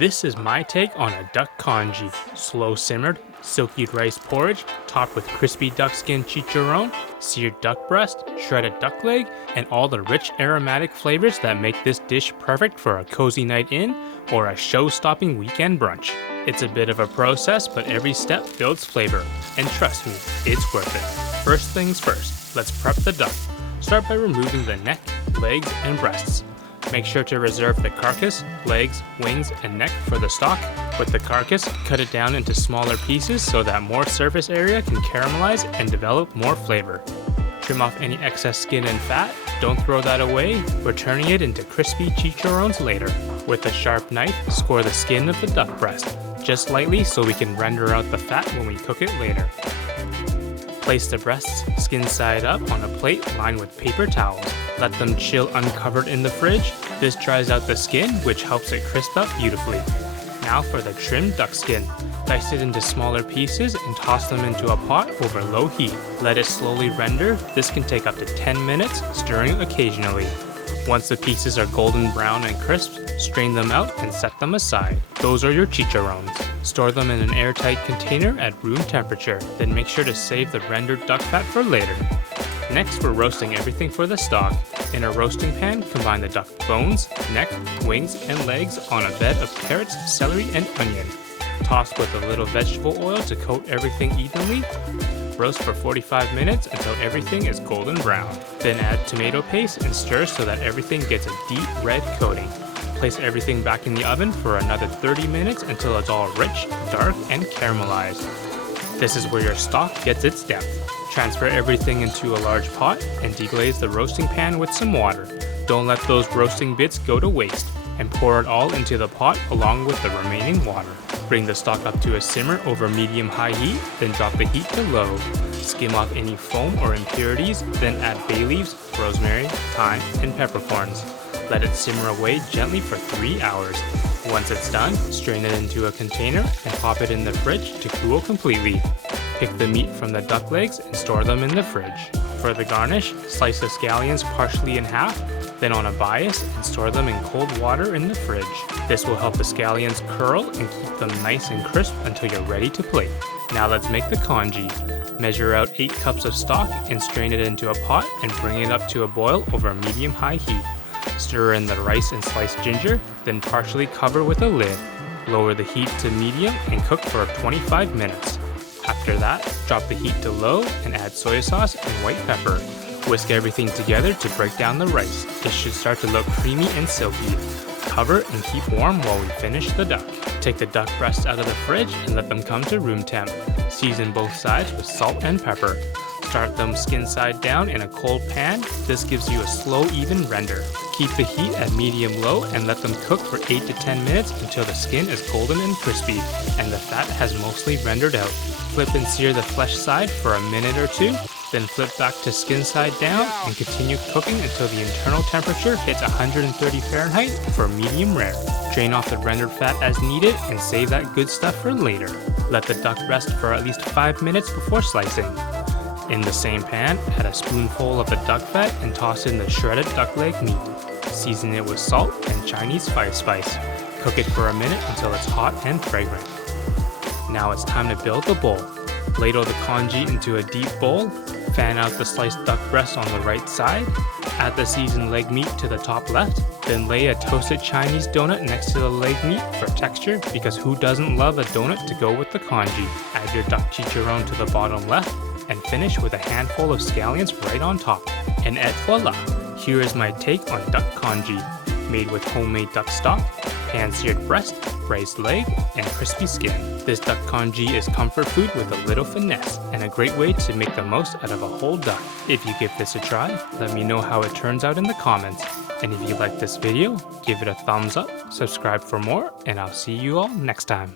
This is my take on a duck congee. Slow simmered, silky rice porridge, topped with crispy duck skin chicharrón, seared duck breast, shredded duck leg, and all the rich aromatic flavors that make this dish perfect for a cozy night in or a show-stopping weekend brunch. It's a bit of a process, but every step builds flavor, and trust me, it's worth it. First things first, let's prep the duck. Start by removing the neck, legs, and breasts. Make sure to reserve the carcass, legs, wings, and neck for the stock. With the carcass, cut it down into smaller pieces so that more surface area can caramelize and develop more flavor. Trim off any excess skin and fat. Don't throw that away, we're turning it into crispy chicharrones later. With a sharp knife, score the skin of the duck breast, just lightly so we can render out the fat when we cook it later. Place the breasts skin side up on a plate lined with paper towels. Let them chill uncovered in the fridge. This dries out the skin, which helps it crisp up beautifully. Now for the trimmed duck skin. Dice it into smaller pieces and toss them into a pot over low heat. Let it slowly render. This can take up to 10 minutes, stirring occasionally. Once the pieces are golden brown and crisp, strain them out and set them aside. Those are your chicharrones. Store them in an airtight container at room temperature, then make sure to save the rendered duck fat for later. Next, we're roasting everything for the stock. In a roasting pan, combine the duck bones, neck, wings, and legs on a bed of carrots, celery, and onion. Toss with a little vegetable oil to coat everything evenly. Roast for 45 minutes until everything is golden brown. Then add tomato paste and stir so that everything gets a deep red coating. Place everything back in the oven for another 30 minutes until it's all rich, dark, and caramelized. This is where your stock gets its depth. Transfer everything into a large pot and deglaze the roasting pan with some water. Don't let those roasting bits go to waste, and pour it all into the pot along with the remaining water. Bring the stock up to a simmer over medium-high heat, then drop the heat to low. Skim off any foam or impurities, then add bay leaves, rosemary, thyme, and peppercorns. Let it simmer away gently for 3 hours. Once it's done, strain it into a container and pop it in the fridge to cool completely. Pick the meat from the duck legs and store them in the fridge. For the garnish, slice the scallions partially in half, then on a bias and store them in cold water in the fridge. This will help the scallions curl and keep them nice and crisp until you're ready to plate. Now let's make the congee. Measure out 8 cups of stock and strain it into a pot and bring it up to a boil over medium-high heat. Stir in the rice and sliced ginger, then partially cover with a lid. Lower the heat to medium and cook for 25 minutes. After that, drop the heat to low and add soy sauce and white pepper. Whisk everything together to break down the rice. It should start to look creamy and silky. Cover and keep warm while we finish the duck. Take the duck breasts out of the fridge and let them come to room temp. Season both sides with salt and pepper. Start them skin side down in a cold pan. This gives you a slow, even render. Keep the heat at medium-low and let them cook for 8 to 10 minutes until the skin is golden and crispy and the fat has mostly rendered out. Flip and sear the flesh side for a minute or two, then flip back to skin side down and continue cooking until the internal temperature hits 130 Fahrenheit for medium rare. Drain off the rendered fat as needed and save that good stuff for later. Let the duck rest for at least 5 minutes before slicing. In the same pan, add a spoonful of the duck fat and toss in the shredded duck leg meat. Season it with salt and Chinese spice. Cook it for a minute until it's hot and fragrant. Now it's time to build the bowl. Ladle the congee into a deep bowl. Fan out the sliced duck breast on the right side. Add the seasoned leg meat to the top left. Then lay a toasted Chinese donut next to the leg meat for texture, because who doesn't love a donut to go with the congee? Add your duck chicharrón to the bottom left and finish with a handful of scallions right on top. And et voila! Here is my take on duck congee. Made with homemade duck stock, pan-seared breast, braised leg, and crispy skin. This duck congee is comfort food with a little finesse, and a great way to make the most out of a whole duck. If you give this a try, let me know how it turns out in the comments. And if you like this video, give it a thumbs up, subscribe for more, and I'll see you all next time.